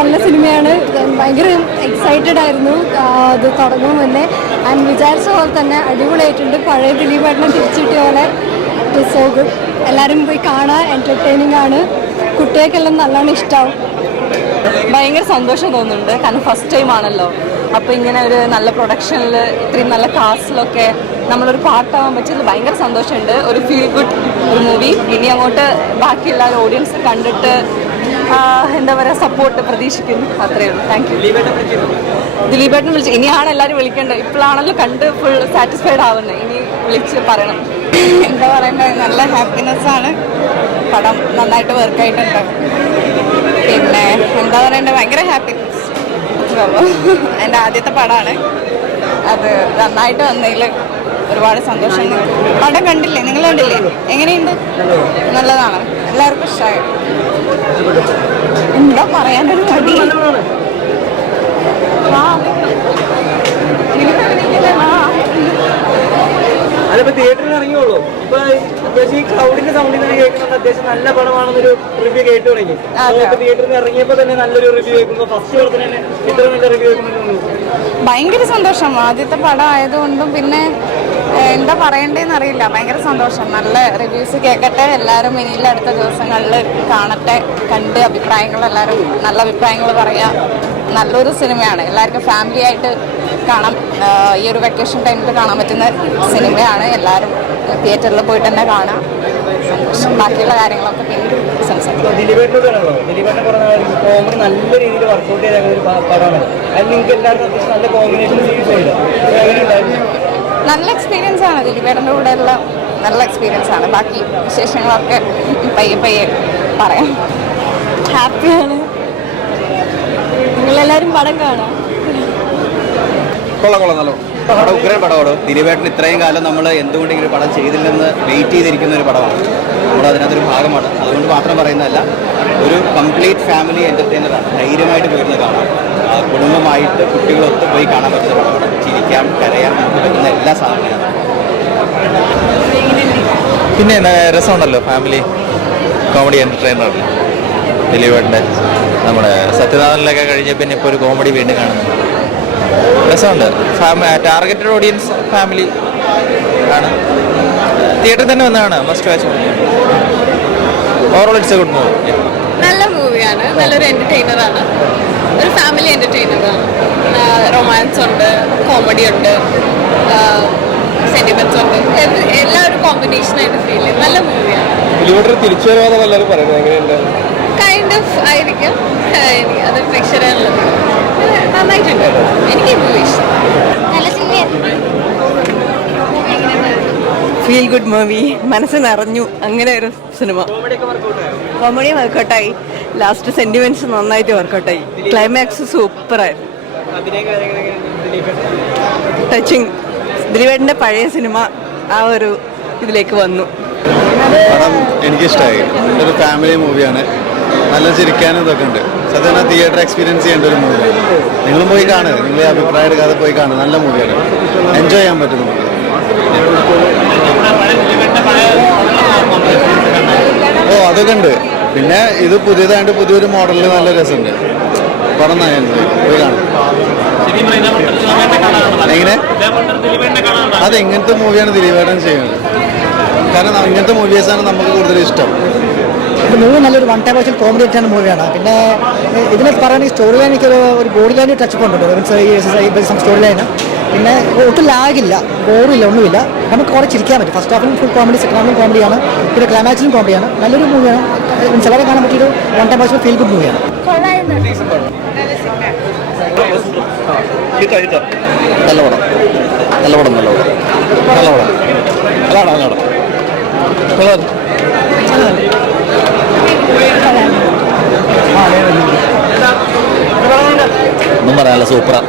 നല്ല സിനിമയാണ്. ഭയങ്കര എക്സൈറ്റഡ് ആയിരുന്നു അത് തുടങ്ങും മുന്നേ. ആൻഡ് വിചാരിച്ച പോലെ തന്നെ അടിപൊളിയായിട്ടുണ്ട്. പഴയ ദിലീപേട്ടനെ തിരിച്ചിട്ടിയ പോലെ ഇറ്റ് ഈസ് സോ ഗുഡ്. എല്ലാവരും പോയി കാണാൻ എൻ്റർടൈനിങ് ആണ്. കുട്ടികൾക്കെല്ലാം നല്ലോണം ഇഷ്ടമാവും. ഭയങ്കര സന്തോഷം തോന്നുന്നുണ്ട്. കാരണം ഫസ്റ്റ് ടൈം ആണല്ലോ. അപ്പോൾ ഇങ്ങനെ ഒരു നല്ല പ്രൊഡക്ഷനിൽ ഇത്രയും നല്ല കാസ്റ്റിലൊക്കെ നമ്മളൊരു പാട്ടാവാൻ പറ്റിയത് ഭയങ്കര സന്തോഷമുണ്ട്. ഒരു ഫീൽ ഗുഡ് ഒരു മൂവി. ഇനി അങ്ങോട്ട് ബാക്കിയുള്ള ഓഡിയൻസ് കണ്ടിട്ട് എന്താ പറയുക സപ്പോർട്ട് പ്രതീക്ഷിക്കുന്നു. അത്രയേ ഉള്ളൂ. Thank you. ദിലീപേട്ടൻ വിളിച്ച് ഇനിയാണ് എല്ലാവരും വിളിക്കേണ്ടത്. ഇപ്പോഴാണല്ലോ കണ്ട് ഫുൾ സാറ്റിസ്ഫൈഡ് ആവുന്നത്. ഇനി വിളിച്ച് പറയണം. എന്താ പറയണ്ടത്, നല്ല ഹാപ്പിനെസ്സാണ്. പടം നന്നായിട്ട് വർക്കായിട്ടുണ്ട്. പിന്നെ എന്താ പറയണ്ടത്, ഭയങ്കര ഹാപ്പിനെസ്. എൻ്റെ ആദ്യത്തെ പടമാണ്. അത് നന്നായിട്ട് വന്നതിൽ ഒരുപാട് സന്തോഷം. പടം കണ്ടില്ലേ? നിങ്ങൾ കണ്ടില്ലേ? എങ്ങനെയുണ്ട്? നല്ലതാണ്. എല്ലാവർക്കും ഇഷ്ടമായി. എന്താ പറയാനൊരു മടി. അതിപ്പോ തിയേറ്ററിൽ ഇറങ്ങിയുള്ളൂ. ഇപ്പൊ അത്യാവശ്യം ഈ ക്രൗഡിന്റെ സൗണ്ടിൽ തന്നെ കേൾക്കുന്നത് അത്യാവശ്യം നല്ല പടമാണെന്നൊരു റിവ്യൂ കേട്ടു തുടങ്ങി. തിയേറ്ററിൽ ഇറങ്ങിയപ്പോ തന്നെ നല്ലൊരു റിവ്യൂ കേൾക്കുമ്പോൾ ഫസ്റ്റ് പടത്തിന് തന്നെ ഇത്ര നല്ല റിവ്യൂ കേൾക്കുന്നുണ്ട്. ഭയങ്കര സന്തോഷം. ആദ്യത്തെ പടം ആയതുകൊണ്ടും പിന്നെ എന്താ പറയണ്ടേന്ന് അറിയില്ല. ഭയങ്കര സന്തോഷം. നല്ല റിവ്യൂസ് കേൾക്കട്ടെ. എല്ലാവരും ഇനിയില്ല അടുത്ത ദിവസങ്ങളിൽ കാണട്ടെ. കണ്ട് അഭിപ്രായങ്ങൾ എല്ലാവരും നല്ല അഭിപ്രായങ്ങൾ പറയാം. നല്ലൊരു സിനിമയാണ്. എല്ലാവർക്കും ഫാമിലി ആയിട്ട് കാണാം. ഈ ഒരു വെക്കേഷൻ ടൈമിൽ കാണാൻ പറ്റുന്ന സിനിമയാണ്. എല്ലാവരും തിയേറ്ററിൽ പോയിട്ട് തന്നെ കാണാം. ബാക്കിയുള്ള കാര്യങ്ങളൊക്കെ പിന്നെ സംസാരിക്കും. കോമഡി നല്ല രീതിയിൽ വർക്ക്ഔട്ട് ചെയ്ത ഒരു പടമാണ്. അത് നിങ്ങൾക്ക് എല്ലാവർക്കും നല്ല കോമ്പിനേഷൻ നല്ല എക്സ്പീരിയൻസ് ആണ്. ദിലീപേട്ടൻ്റെ കൂടെയുള്ള നല്ല എക്സ്പീരിയൻസ് ആണ്. ബാക്കി വിശേഷങ്ങളൊക്കെ പയ്യെ പറയാം. ഹാപ്പിയാണ്. നിങ്ങളെല്ലാവരും പടം കാണാം. കൊള്ളാം നല്ല പടം. ഉഗ്രൻ പടമാണ്. ദിലീപേട്ടൻ ഇത്രയും കാലം നമ്മൾ എന്തുകൊണ്ട് ഇങ്ങനെ പടം ചെയ്തില്ലെന്ന് വെയിറ്റ് ചെയ്തിരിക്കുന്ന ഒരു പടമാണ്. നമ്മൾ അതിനകത്തൊരു ഭാഗമാണ്. അതുകൊണ്ട് മാത്രം പറയുന്നതല്ല, ഒരു കംപ്ലീറ്റ് ഫാമിലി എൻ്റർടൈനറാണ്. ധൈര്യമായിട്ട് പോയിരുന്ന കാണാം. കുടുംബമായിട്ട് കുട്ടികളൊത്ത് പോയി കാണാൻ പറ്റുന്ന പടമാണ്. ചിരിക്കാം, കരയാൻ നമുക്ക് പറ്റുന്ന എല്ലാ സാധനങ്ങളും. പിന്നെ രസമുണ്ടല്ലോ. Family comedy എൻ്റർടൈനറാണ് ദിലീപേട്ടൻ്റെ. നമ്മുടെ സത്യനാഥനിലൊക്കെ കഴിഞ്ഞ പിന്നെ ഇപ്പോൾ ഒരു കോമഡി വീണ്ടും കാണുന്നുണ്ട്. രസമുണ്ട്. ടാർഗറ്റഡ് ഓഡിയൻസ് ഫാമിലി ആണ്. തിയേറ്ററിൽ തന്നെ വന്നതാണ്. Must watch movie. Overall it's A good movie. നല്ല മൂവിയാണ്. നല്ലൊരു എൻ്റർടൈനറാണ്. ഒരു ഫാമിലി എൻ്റർടൈനറാണ്. റൊമാൻസ് ഉണ്ട്, കോമഡി ഉണ്ട്, സെന്റിമെന്റ്സ് ഉണ്ട്. എല്ലാം ഒരു കോമ്പിനേഷനായിട്ട് ഫീൽ ചെയ്യും. നല്ല മൂവിയാണ്. തിരിച്ചു വരുവാന്ന് എല്ലാവരും പറയുന്നത് എങ്ങനെയുണ്ട്? കൈൻഡ് ഓഫ് ആയിരിക്കും. അത് പ്രേക്ഷകരുള്ളത് നന്നായിട്ടുണ്ട്. എനിക്ക് മൂവി ഇഷ്ടം. നല്ല സിനിമയായിരുന്നു. Feel good movie. മനസ്സ് നിറഞ്ഞു. അങ്ങനെ ഒരു സിനിമ. കോമഡി വർക്കൗട്ടായി. ലാസ്റ്റ് സെന്റിമെന്റ്സ് നന്നായിട്ട് വർക്കൗട്ടായി. ക്ലൈമാക്സ് സൂപ്പറായിരുന്നു. ടച്ചിങ്. ദിലീപേട്ടൻ്റെ പഴയ സിനിമ ആ ഒരു ഇതിലേക്ക് വന്നു. പടം എനിക്കിഷ്ടമായി. ഒരു ഫാമിലി മൂവിയാണ്. നല്ല ചിരിക്കാനും ഇതൊക്കെ ഉണ്ട്. സത്യം തിയേറ്റർ എക്സ്പീരിയൻസ് ചെയ്യേണ്ട ഒരു മൂവിയാണ്. നിങ്ങളും പോയി കാണുക. നിങ്ങളെ അഭിപ്രായം എടുക്കാതെ പോയി കാണുക. നല്ല മൂവിയാണ്. എൻജോയ് ചെയ്യാൻ പറ്റും നമുക്ക്. അതൊക്കെ ഉണ്ട്. പിന്നെ ഇത് പുതിയതായിട്ട് പുതിയൊരു മോഡലിൽ നല്ല രസമുണ്ട്. പടം പോയി കാണും. എങ്ങനെ അത് എങ്ങനത്തെ മൂവിയാണ് ദിലീപേട്ടൻ ചെയ്യുന്നത്? കാരണം ഇങ്ങനത്തെ മൂവീസാണ് നമുക്ക് കൂടുതൽ ഇഷ്ടം. മൂവി നല്ലൊരു വൺ ടൈം വാച്ചിങ് കോമഡി ആയിട്ടാണ് മൂവിയാണ്. പിന്നെ ഇതിനെ പറയുകയാണെങ്കിൽ സ്റ്റോറി ലൈൻ എനിക്ക് ഒരു ബോഡി ലൈൻ ടച്ച് ഉണ്ട്. Means story line. പിന്നെ ഒട്ടും ലാഗില്ല, ബോറില്ല, ഒന്നുമില്ല. നമുക്ക് കുറേ ചിരിക്കാൻ പറ്റും. ഫസ്റ്റ് ഹാഫിലും ഫുൾ കോമഡി, സെക്കൻഡ് ഹാഫിലും കോമഡിയാണ്. പിന്നെ ക്ലൈമാക്സിലും കോമഡിയാണ്. നല്ലൊരു മൂവിയാണ്. ചിലരെ കാണാൻ പറ്റിയൊരു one time watching feel good മൂവിയാണ്. നല്ല പടം. നല്ല പടം. നല്ല പടം. നല്ല പടം. അതാണ് നല്ല പടം. ഒന്നും പറയാനല്ല. സൂപ്പറാ.